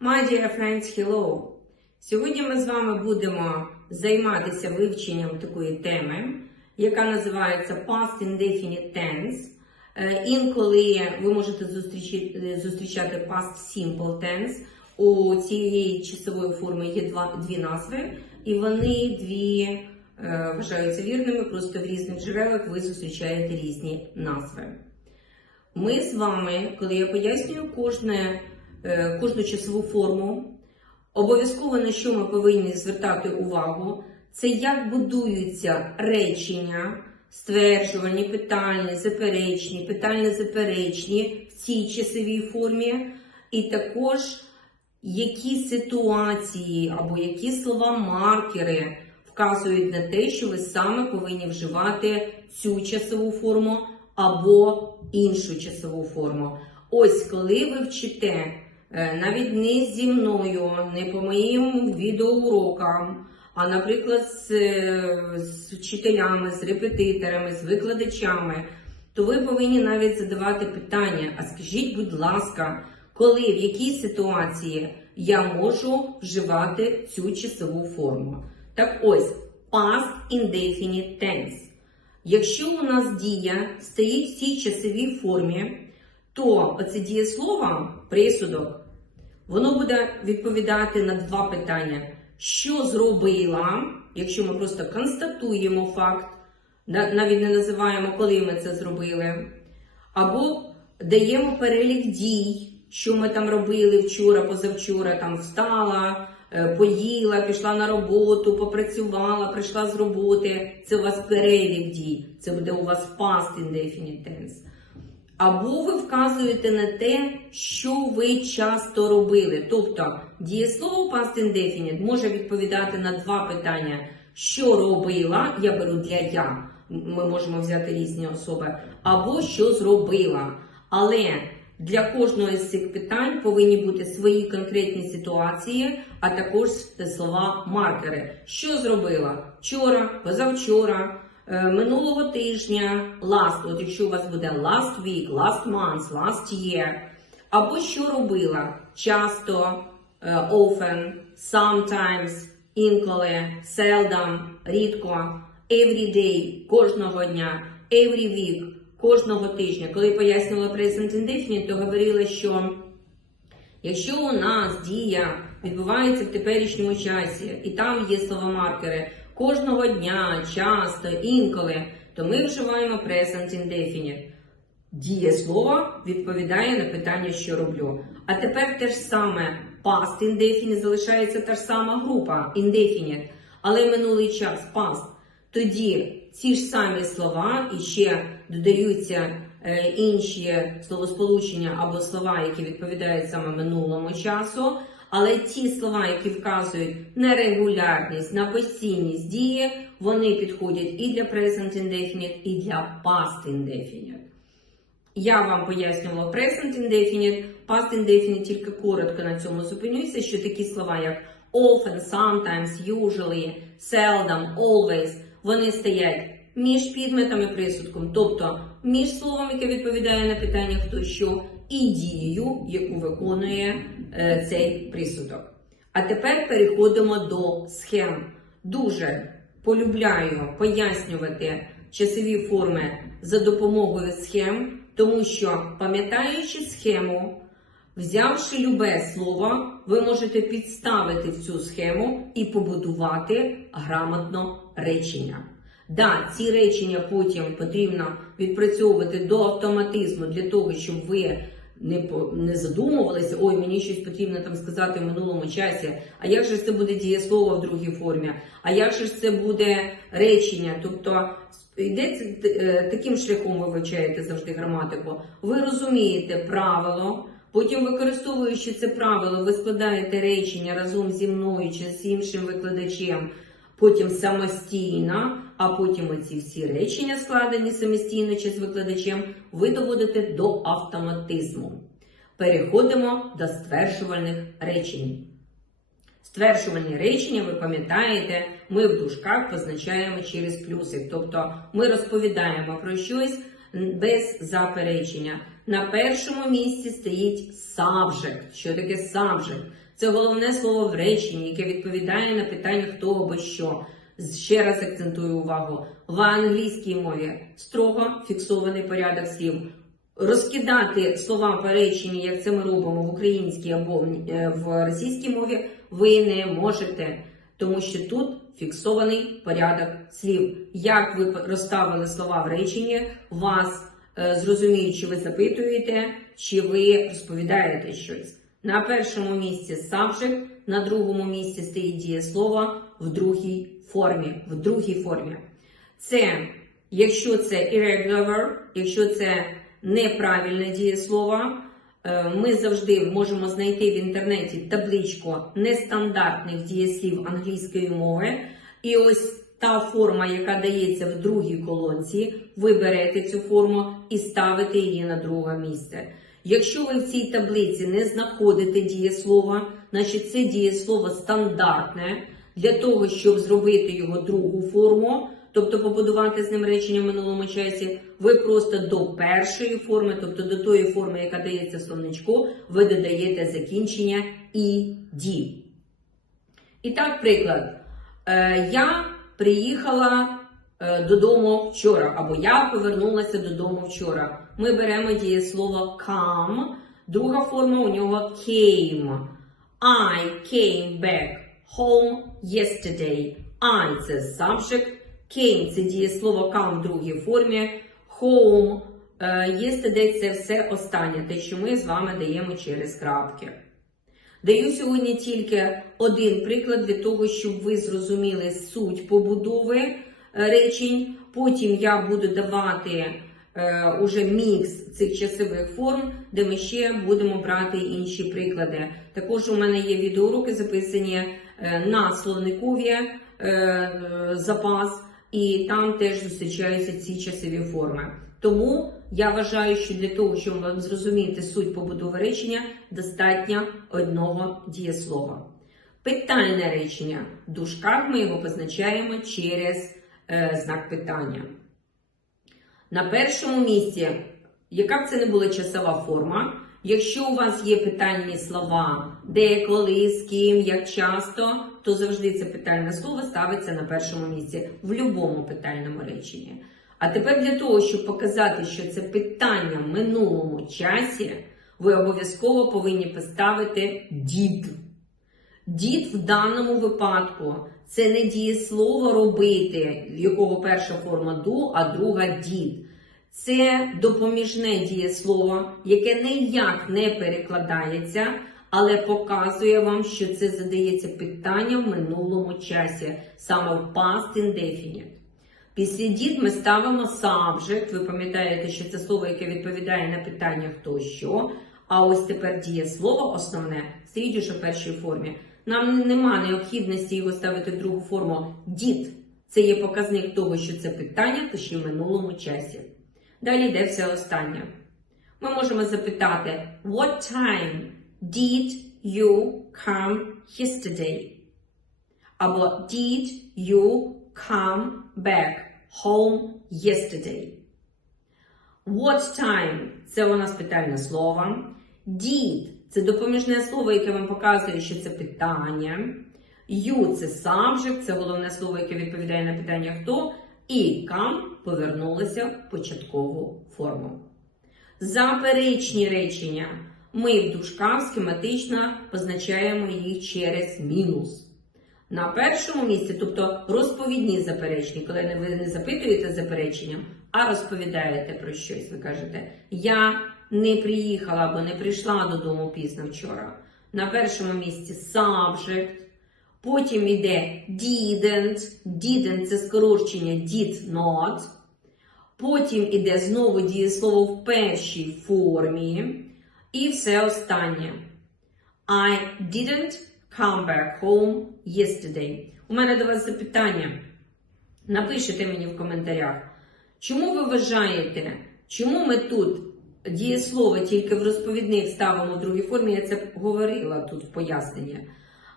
My dear friends, hello! Сьогодні ми з вами будемо займатися вивченням такої теми, яка називається Past Indefinite Tense. Е, Інколи ви можете зустрічати Past Simple Tense. У цієї часової форми є дві назви, і вони дві е, вважаються вірними, просто в різних джерелах ви зустрічаєте різні назви. Ми з вами, коли я пояснюю кожне, е, кожну часову форму, обов'язково на що ми повинні звертати увагу, це як будуються речення, стверджувальні, питальні, заперечні, питально-заперечні в цій часовій формі, і також які ситуації або які слова маркери вказують на те, що ви саме повинні вживати цю часову форму або іншу часову форму. Ось коли ви вчите е, навіть не зі мною, не по моїм відеоурокам, а, наприклад, з, е, з вчителями, з репетиторами, з викладачами, то ви повинні навіть задавати питання: а скажіть, будь ласка, коли в якій ситуації я можу вживати цю часову форму? Так ось, past indefinite tense. Якщо у нас дія стоїть в цій часовій формі, то оце дієслово, присудок, воно буде відповідати на два питання: що зробила, якщо ми просто констатуємо факт, навіть не називаємо, коли ми це зробили, або даємо перелік дій, що ми там робили вчора, позавчора, там встала, е, поїла, пішла на роботу, попрацювала, прийшла з роботи. Це у вас перелік дій, це буде у вас past indefinite tense. Або ви вказуєте на те, що ви часто робили. Тобто дієслово past indefinite може відповідати на два питання: що робила, я беру для я, ми можемо взяти різні особи, або що зробила. Але для кожного з цих питань повинні бути свої конкретні ситуації, а також слова маркери. Що зробила вчора, позавчора. Е, Минулого тижня, last, от якщо у вас буде last week, last month, last year, або що робила часто, е, often, sometimes, інколи, seldom, рідко, every day, кожного дня, every week, кожного тижня. Коли пояснювала present indefinite, то говорила, що Якщо у нас дія відбувається в теперішньому часі, і там є слова-маркери кожного дня, часто, інколи, то ми вживаємо present indefinite. Дієслово відповідає на питання, що роблю. А тепер те ж саме past indefinite залишається та ж сама група indefinite, але минулий час past. Тоді ці ж самі слова і ще додаються е, інші словосполучення або слова, які відповідають саме минулому часу. Але ті слова, які вказують на регулярність, на постійність дії, вони підходять і для present indefinite, і для past indefinite. Я вам пояснювала present indefinite, past indefinite тільки коротко на цьому зупинюся, що такі слова, як often, sometimes, usually, seldom, always, вони стоять між підметом і присудком, тобто між словом, яке відповідає на питання хто що, і дією, яку виконує е, цей присудок. А тепер переходимо до схем. Дуже полюбляю пояснювати часові форми за допомогою схем, тому що, пам'ятаючи схему, взявши любе слово, ви можете підставити в цю схему і побудувати грамотно речення. Да, ці речення потім потрібно відпрацьовувати до автоматизму для того, щоб ви не, не задумувалися, ой, мені щось потрібно там сказати в минулому часі. А як же це буде дієслово в другій формі? А як же це буде речення? Тобто йдеться е, таким шляхом ви вивчаєте завжди граматику. Ви розумієте правило. Потім, використовуючи це правило, ви складаєте речення разом зі мною чи з іншим викладачем, потім самостійно, а потім оці всі речення, складені самостійно чи з викладачем, ви доводите до автоматизму. Переходимо до стверджувальних речень. Стверджувальні речення, ви пам'ятаєте, ми в дужках позначаємо через плюсик. Тобто ми розповідаємо про щось, без заперечення. На першому місці стоїть subject. Що таке subject? Це головне слово в реченні, яке відповідає на питання хто або що. Ще раз акцентую увагу. В англійській мові строго фіксований порядок слів. Розкидати слова по реченні, як це ми робимо в українській або е, в російській мові, ви не можете, тому що тут фіксований порядок слів. Як ви розставили слова в реченні, вас е, зрозуміють, чи ви запитуєте, чи ви розповідаєте щось. На першому місці subject, на другому місці стоїть дієслово в другій формі. В другій формі. Це, якщо це irregular, якщо це неправильне дієслово, е, ми завжди можемо знайти в інтернеті табличку нестандартних дієслів англійської мови. І ось та форма, яка дається в другій колонці, ви берете цю форму і ставите її на друге місце. Якщо ви в цій таблиці не знаходите дієслова, значить це дієслово стандартне для того, щоб зробити його другу форму, тобто побудувати з ним речення в минулому часі, ви просто до першої форми, тобто до тої форми, яка дається в словничку, ви додаєте закінчення «ed». І так, приклад. Е, я приїхала додому вчора, або я повернулася додому вчора. Ми беремо дієслово come. Друга форма у нього came. I came back home yesterday. I – це subject. Came – це дієслово come в другій формі. Home. е, Yesterday – це все останнє, те, що ми з вами даємо через крапки. Даю сьогодні тільки один приклад для того, щоб ви зрозуміли суть побудови е, речень. Потім я буду давати е, уже мікс цих часових форм, де ми ще будемо брати інші приклади. Також у мене є відеоуроки записані е, на словникові е, запас, і там теж зустрічаються ці часові форми. Тому я вважаю, що для того, щоб вам зрозуміти суть побудови речення, достатньо одного дієслова. Питальне речення в дужках ми його позначаємо через е, знак питання. На першому місці, яка б це не була часова форма, якщо у вас є питальні слова, де, коли, з ким, як часто, то завжди це питальне слово ставиться на першому місці в будь-якому питальному реченні. А тепер для того, щоб показати, що це питання в минулому часі, ви обов'язково повинні поставити did. Дід в даному випадку це не дієслово робити, в якого перша форма do, а друга дід. Це допоміжне дієслово, яке ніяк не перекладається, але показує вам, що це задається питання в минулому часі, саме в past indefinite. Після дід ми ставимо subject. Ви пам'ятаєте, що це слово, яке відповідає на питання хто що. А ось тепер дієслово основне стоїть уже в першій формі. Нам нема необхідності його ставити в другу форму дід. Це є показник того, що це питання, то ще в минулому часі. Далі йде все останнє. Ми можемо запитати: What time did you come yesterday? Або Did you come back home yesterday? What time це у нас питальне слово. Did це допоміжне слово, яке вам показує, що це питання. You це subject, це головне слово, яке відповідає на питання хто. І come повернулися в початкову форму. Заперечні речення. Ми в дужках схематично позначаємо їх через мінус. На першому місці, тобто розповідні заперечні, коли ви не запитуєте запереченням, а розповідаєте про щось. Ви кажете, я не приїхала або не прийшла додому пізно вчора. На першому місці subject, потім йде didn't, didn't це скорочення did not. Потім іде знову дієслово в першій формі. І все останнє. I didn't come back home yesterday. У мене до вас запитання. Напишіть мені в коментарях, чому ви вважаєте, чому ми тут дієслово тільки в розповідних ставимо в другій формі? Я це говорила тут в поясненні.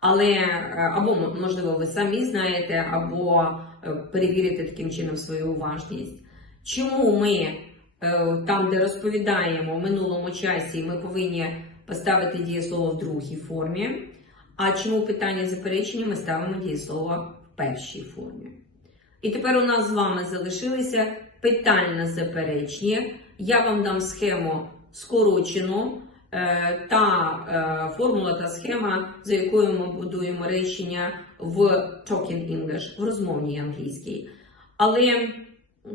Але е, або можливо ви самі знаєте, або е, перевірите таким чином свою уважність. Чому ми е, там, де розповідаємо в минулому часі, ми повинні поставити дієслово в другій формі. А чому питання заперечення ми ставимо дієслово в першій формі? І тепер у нас з вами залишилися питальне заперечення. Я вам дам схему скорочену е, та е, формула та схема, за якою ми будуємо речення в Talking English, в розмовній англійській. Але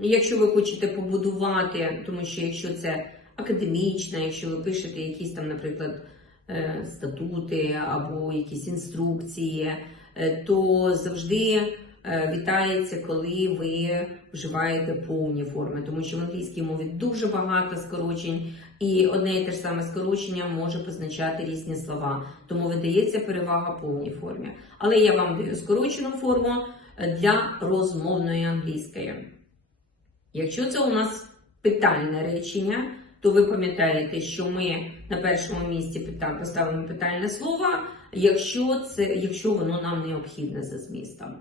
якщо ви хочете побудувати, тому що якщо це академічна, якщо ви пишете якісь там, наприклад, е, статути або якісь інструкції, то завжди вітається, коли ви вживаєте повні форми, тому що в англійській мові дуже багато скорочень, і одне і те ж саме скорочення може позначати різні слова. Тому видається перевага повній формі. Але я вам даю скорочену форму е, для розмовної англійської. Якщо це у нас питальне речення, то ви пам'ятаєте, що ми на першому місці поставимо питальне слово, якщо, це, якщо воно нам необхідне за змістом.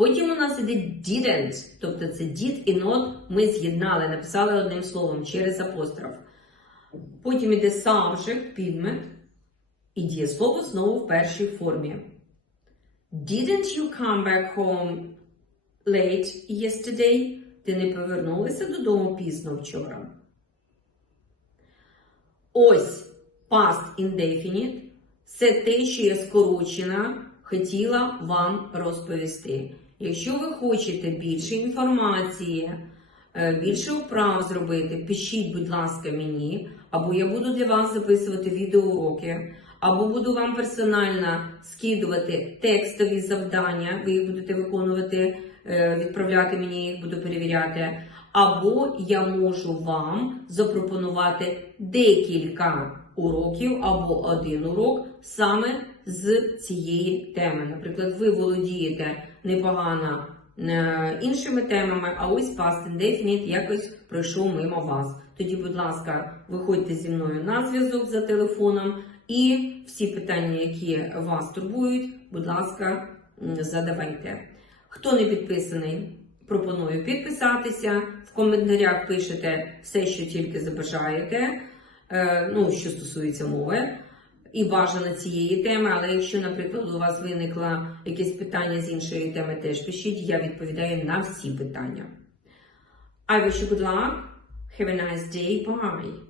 Потім у нас іде didn't, тобто це did і not ми з'єднали, написали одним словом через апостроф. Потім іде subject, підмет, і дієслово знову в першій формі. Didn't you come back home late yesterday? Ти не повернулася додому пізно вчора. Ось past indefinite – це те, що я скорочена хотіла вам розповісти. Якщо ви хочете більше інформації, е, більше вправ зробити, пишіть, будь ласка, мені, або я буду для вас записувати відеоуроки, або буду вам персонально скидувати текстові завдання, ви їх будете виконувати, е, відправляти мені, їх буду перевіряти. Або я можу вам запропонувати декілька уроків або один урок саме з цієї теми. Наприклад, ви володієте непогано е, іншими темами, а ось past indefinite якось пройшов мимо вас. Тоді, будь ласка, виходьте зі мною на зв'язок за телефоном і всі питання, які вас турбують, будь ласка, задавайте. Хто не підписаний, пропоную підписатися. В коментарях пишете все, що тільки забажаєте, ну, що стосується мови. І бажано цієї теми, але якщо, наприклад, у вас виникло якесь питання з іншої теми, теж пишіть, я відповідаю на всі питання. I wish you good luck. Have a nice day. Bye.